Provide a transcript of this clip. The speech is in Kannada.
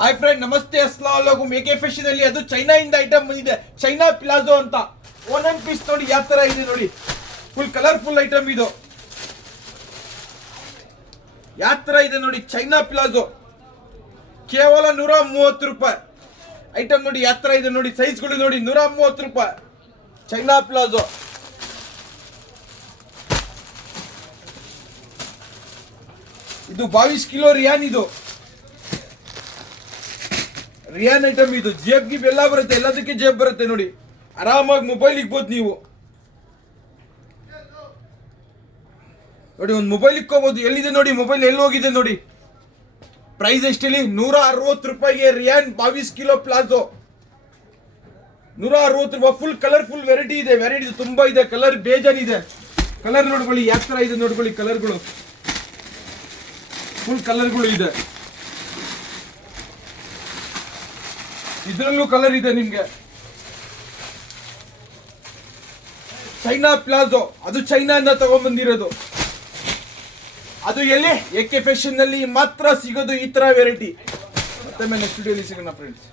ಹಾಯ್ ಫ್ರೆಂಡ್, ನಮಸ್ತೆ, ಅಸ್ಲಾಂ ಎಕೆ ಫ್ಯಾಷನ್ ಅಲ್ಲಿ ಅದು ಚೈನಾ ಇಂದ ಐಟಮ್ ಬಂದಿದೆ. ಚೈನಾ ಪ್ಲಾಜೋ ಅಂತ ಒಂದೊಂದು ಪೀಸ್ ನೋಡಿ ಯಾವ ತರ ಇದೆ ನೋಡಿ. ಫುಲ್ ಕಲರ್ಫುಲ್ ಐಟಮ್ ಇದು. ಯಾವ ತರ ಇದೆ ನೋಡಿ. ಚೈನಾ ಪ್ಲಾಜೋ ಕೇವಲ 130 ರೂಪಾಯಿ. ಐಟಮ್ ನೋಡಿ ಯಾವ ತರ ಇದೆ ನೋಡಿ. ಸೈಜ್ಗಳು ನೋಡಿ. 130 ರೂಪಾಯಿ ಚೈನಾ ಪ್ಲಾಜೋ. ಇದು 22 ಕಿಲೋ ರಿಯಾನ್. ಇದು ರಿಯಾನ್ ಐಟಮ್. ಇದು ಜೇಬ್ ಗಿಬ್ ಎಲ್ಲ ಬರುತ್ತೆ, ಎಲ್ಲದಕ್ಕೆ ಜೇಬ್ ಬರುತ್ತೆ ನೋಡಿ. ಆರಾಮಾಗಿ ಮೊಬೈಲ್ ಇಕ್ಬೋದು ನೀವು ನೋಡಿ. ಒಂದು ಮೊಬೈಲ್ ಇಕ್ಕೋಬಹುದು. ಎಲ್ಲಿದೆ ನೋಡಿ ಮೊಬೈಲ್, ಎಲ್ಲಿ ಹೋಗಿದೆ ನೋಡಿ. ಪ್ರೈಸ್ ಎಷ್ಟೇಳಿ? 160 ರೂಪಾಯಿಗೆ ರಿಯಾನ್ 22 ಕಿಲೋ ಪ್ಲಾಜೋ. 160 ರೂಪಾಯಿ. ಫುಲ್ ಕಲರ್ಫುಲ್ ವೆರೈಟಿ ಇದೆ. ವೆರೈಟಿ ತುಂಬಾ ಇದೆ. ಕಲರ್ ಬೇಜಾನ್ ಇದೆ. ಕಲರ್ ನೋಡ್ಕೊಳ್ಳಿ ಯಾವ ತರ ಇದೆ ನೋಡ್ಕೊಳ್ಳಿ. ಕಲರ್ಗಳು ಫುಲ್ ಕಲರ್ಗಳು ಇದೆ. ಇದರಲ್ಲೂ ಕಲರ್ ಇದೆ ನಿಮ್ಗೆ. ಚೈನಾ ಪ್ಲಾಜೋ, ಅದು ಚೈನಾದಿಂದ ತಗೊಂಡ್ಬಂದಿರೋದು. ಅದು ಎಲ್ಲಿ? ಎಕೆ ಫ್ಯಾಷನ್ ನಲ್ಲಿ ಮಾತ್ರ ಸಿಗೋದು ಈ ತರ ವೆರೈಟಿ. ಮತ್ತೆ ನೆಕ್ಸ್ಟ್ ವಿಡಿಯೋಲಿ ಸಿಗೋಣ ಫ್ರೆಂಡ್ಸ್.